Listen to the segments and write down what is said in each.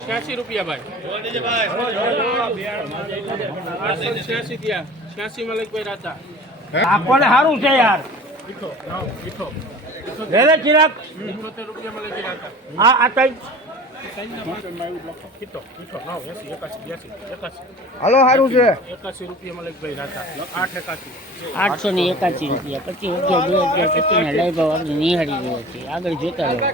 છ્યાસી રૂપિયા ભાઈ. આઠસો છ્યાસી થયા. છ્યાસી મલિકભાઈ રાતા. આપણને સારું છે યાર? લે ચિરાગ. ઇઠોતેર રૂપિયા મલિક રાતા. આ હાલો સારું છે. એકાસી રૂપિયા મલિકભાઈ રાતા. આઠ એકાસી. આઠસો ને એકાસી રૂપિયા. પચીસ અગિયાર બે હજાર પચીસ ના લાઈ ભાવ આપણે નિહાળી રહ્યા છીએ. આગળ જોતા રહો.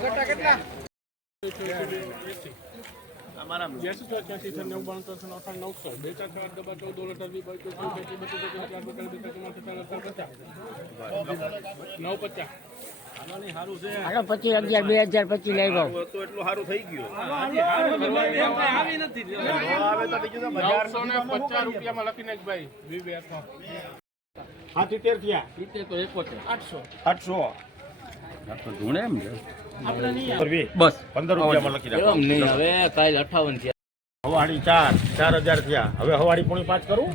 છે નેવું બાણું ત્રણસો અઠાણું નવસો. બે ચાર ચાર ડબ્બા ચૌદ બાવીસ ચોવીસ પચીસ ચાર સારું થઈ ચુમ્માલીસ પચાસ નવ પચાસ. હાલો પચીસ અગિયાર બે હજાર પચીસ લાઈ ભાવ નવસો ને પચાસ રૂપિયામાં લખી નાખ ભાઈ વી બે થયા. સિત્તેર તો એકોતેર. આઠસો. આઠસો. બસ. પંદર રૂપિયામાં લખી રાખો નહીં હવે કાલ અઠાવન થયા. હવાડી ચાર ચાર હજાર થયા. હવે હવાડી પૂણી પાંચ કરું?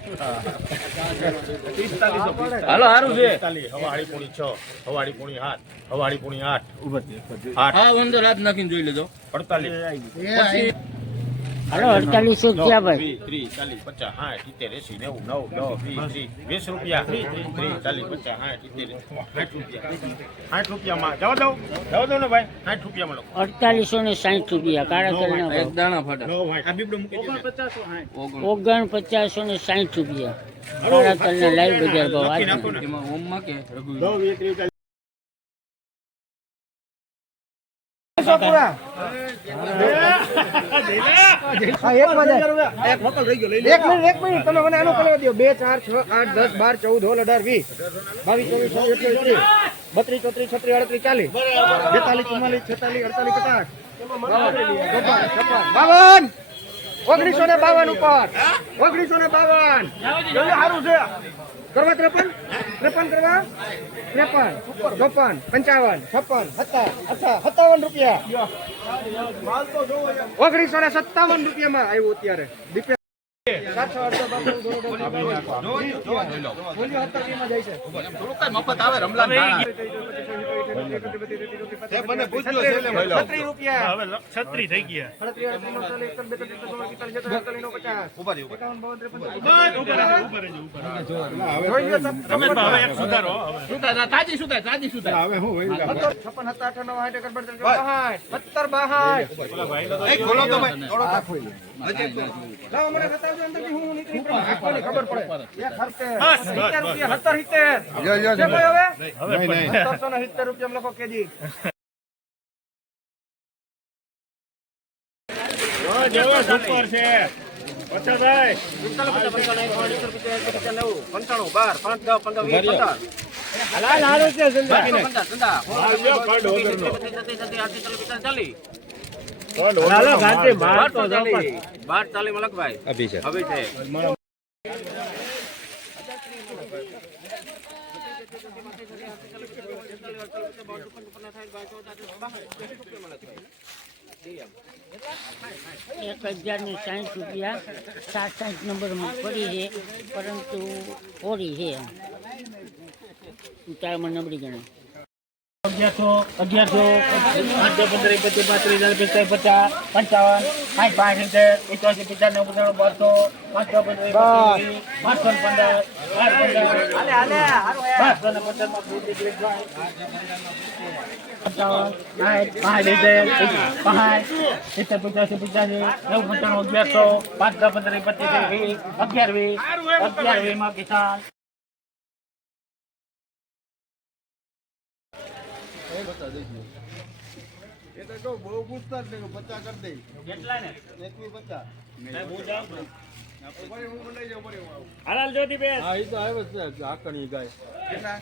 હાલો સારું છે. હવાડી પૂણી છ હવાડી પૂણી સાત હવાડી પૂણી આઠ આઠ. હા અંદર હાથ નાખીને જોઈ લેજો. અડતાલીસ. હાલો અડતાલીસો રૂપિયા ભાઈ. ત્રીસ ચાલીસ પચાસ સાઠ સિત્તેર એસી નેવું નવ દસ વીસ ત્રીસ વીસ રૂપિયા ત્રીસ ચાલીસ પચાસ સાઠ સિત્તેર સાઠ રૂપિયા સાઠ રૂપિયામાં જવા દઉં જવા દઉં ને ભાઈ સાઠ રૂપિયામાં લખો અડતાલીસો ને સાઠ રૂપિયા કાળા એક દાણા ફાટા. આ બીબડું મૂકી ઓગણ. પચાસો ને સાઠ રૂપિયા. કાળા તલના લાઈવ બજાર ભાવ મૂકી ને. એમાં ઓમમાં કે બે ચાર છ આઠ દસ બાર ચૌદ સોળ અઢાર વીસ. બાવીસ ચોવીસ ચોવીસ એકવીસ બત્રીસ ચોત્રીસ છત્રીસ અડત્રીસ ચાલીસ. બેતાલીસ ચુમ્માલીસ છેતાલીસ અડતાલીસ પચાસ. બાવન. ઓગણીસો ને બાવન ઉપર. ઓગણીસો ને બાવન. સારું છે. કરવા ત્રેપન? ત્રેપન કરવા? ત્રેપન. ચોપન. પંચાવન. છપ્પન. સત્તાવન રૂપિયા. ઓગણીસો ને સત્તાવન રૂપિયામાં આવ્યું અત્યારે. મફત આવે રમલાન છત્રીસ રૂપિયા હવે લ- છત્રી થઈ ગયા. તમે. તાજી તાજી સત્તર, છપ્પન, લાવો મને બતાવજો અંદરથી હું નીકળી ખબર પડે. રૂપિયા, સત્તર, સિત્તેર. હવે? ને સિત્તેર રૂપિયા લખો કેજી જેવો સુપર છે. પચાસ પંચાણું બાર પાંચ દસ પંદર વીસ પચાસ હાલો ગાંધી માર તો જાઓ બાર ચાલી મલકભાઈ. અભિષેક એક હજાર ને સાઠ રૂપિયા, સાત સાઠ નંબરમાં પડી છે, પરંતુ ઓરી છે. ઉતારમાં નબળી ગણાય. અગિયારસો અગિયારસો આઠ પંદર પચીસ પાંત્રીસ હજાર પિસ્તાલીસ પચાસ પંચાવન સાઠ પાંચ સિત્તેર પંચ્યાસી પંચાણું પંચાણું બારસો પાંચસો પંદર પાંચસો પંદર પાંચ પંદર પાંચસો ને પંદરમાં પંચાવન સાઠ પાંચ સિત્તેર નવ પંચાણું અગિયારસો પાંચ પંદર પચીસ વીસ અગિયાર વીસ અગિયાર વીસમાં કિસાન. હાલાલ જ્યોતિ બેન. હા એ તો આવે છે આકણી ગાય. બધાય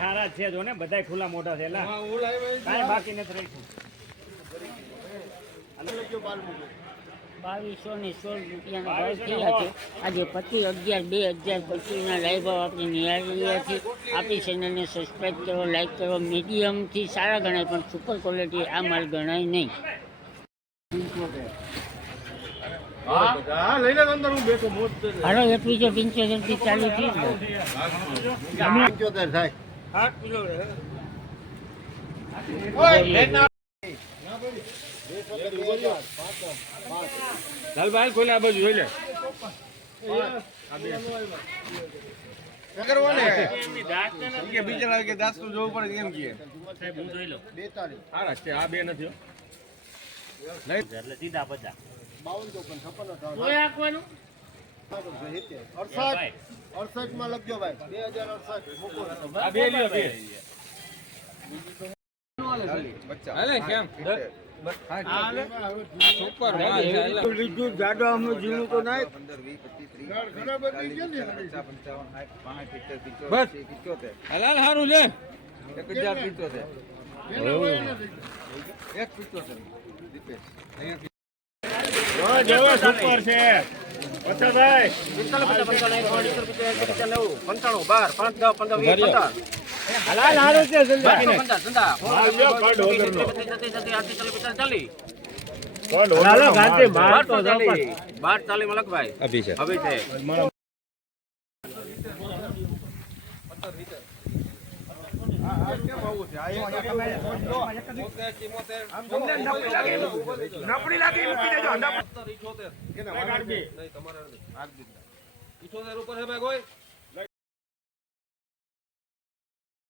હારા જ છે જો ને બધાય ખુલ્લા મોટા છે કાંઈ બાકી નથી રાખ્યું બાવીસો ને સોળ રૂપિયાના ભાવ થયા છે. આજે પચીસ અગિયાર બે હજાર પચીસના લાઈવ ભાવ આપણે નિહાળી રહ્યા છીએ આપણી ચેનલને સબસ્ક્રાઈબ કરો લાઈક કરો. મીડિયમથી સારા ગણાય પણ સુપર ક્વોલિટી આ માલ ગણાય નહીં. હાલો એકવીસો પંચોતેરથી ચાલુ થયું ચાલ ભાઈ કોઈને આ બાજુ જોઈ લે સારા છે આ બે નથી હો. આ બે લ્યો બે. હાલે કેમ? સુપર માલ છે એક હજાર પિત્તોતેર એક પિત્તોતેર જેવો સુપર છે પચાસભાઈ પંચાણું બાર પાંચ દસ પંદર વીસ હારું છે વગરનો. ચાલી હાલો, ચાલી મલકભાઈ અભી છે હવે છે ઇઠોતેર ઉપર હે ભાઈ કોઈ